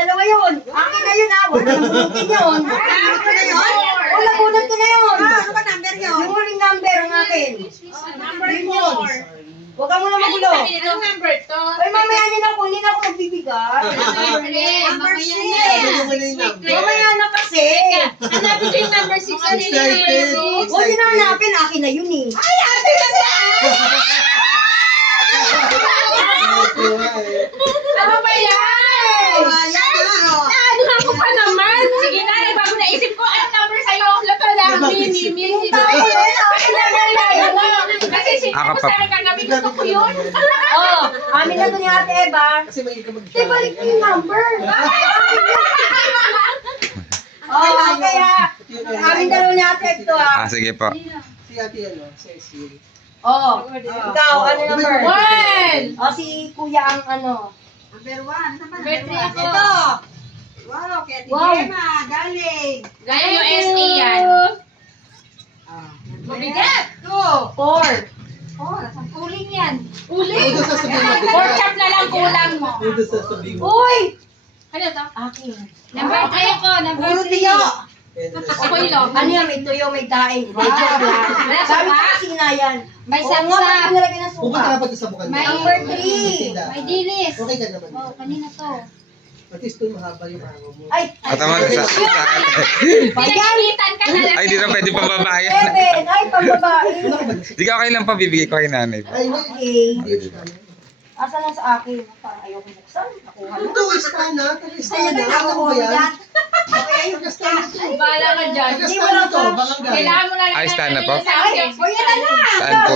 dalawa yun. Akin na yun, Huwag na nabunutin yun. Ano na yun? Wala, bunot ko na yun. Ano ba number yun? Yung huling number ang akin. Number 4. Huwag ka muna magulo. Anong number to? Ay, mamaya niyo na ako, hindi na ako magbibigay. Number 6. Mamaya na kasi. Hanapin ko yung number 6. Ano yung Excited. number 6? Huwag yun na hanapin, akin na yun eh. Ay, ate na siya! Ano ba yan? Ayan na. Ano ako pa naman? Sige na, bago naisip ko, ano number sa'yo? Lata lang, mini. Kasi sinipos sa akin kagabi, gusto ko yun. Oh, amin na to ni Ate Eva. Kasi may ikaw Di balik mo yung number. Oh, kaya amin dalawa ni Ate ito ah. Sige po. Si ate Cecil. Oh, ikaw, ano number? 1! Oh, si Kuya ang ano. Number 1. Saan ba Number number 3 1? ako. Ito. Wow, kaya Ate Wow. Gemma, galing. Gaya yung SE yan. Ah, Mabigat. 2. 4. Oh, nasang kuling yan. Uling. Ano sasabihin mo? 4 chop na lang kulang mo. Ano sasabihin mo? Uy! Ano to? Akin. Number 3 ako, number Puro 3. tiyo. Ako yun. Ano yan? May tuyo, may daing. May joke lang. Wala Sabi pa? ko kasi na yan. May Oo nga, saksa. ba't nilagay ng Pupunta suka? ka pa sa bukal. May Number 3. May dilis. Okay ka naman. Oh, kanina to. At least doon mahaba yung araw mo. Ay, At sa Pinaginitan ka na lang. Ay, di na pwede pambabayan. 7. Ay, pambabae. Ano ka ba? Di ka okay lang pa, bibigay ko kay nanay. Ay, Okay. Asa lang sa akin? Parang ayoko buksan. Nakuha na. ito, istana. Ayan na, Ano ba nakuha yan? yan. Okay, yung istana to. Bala ka dyan. Istana to, barangay. Kailangan mo na lang. Ay, stand na po? Sa akin. O, yan na lang. Saan po?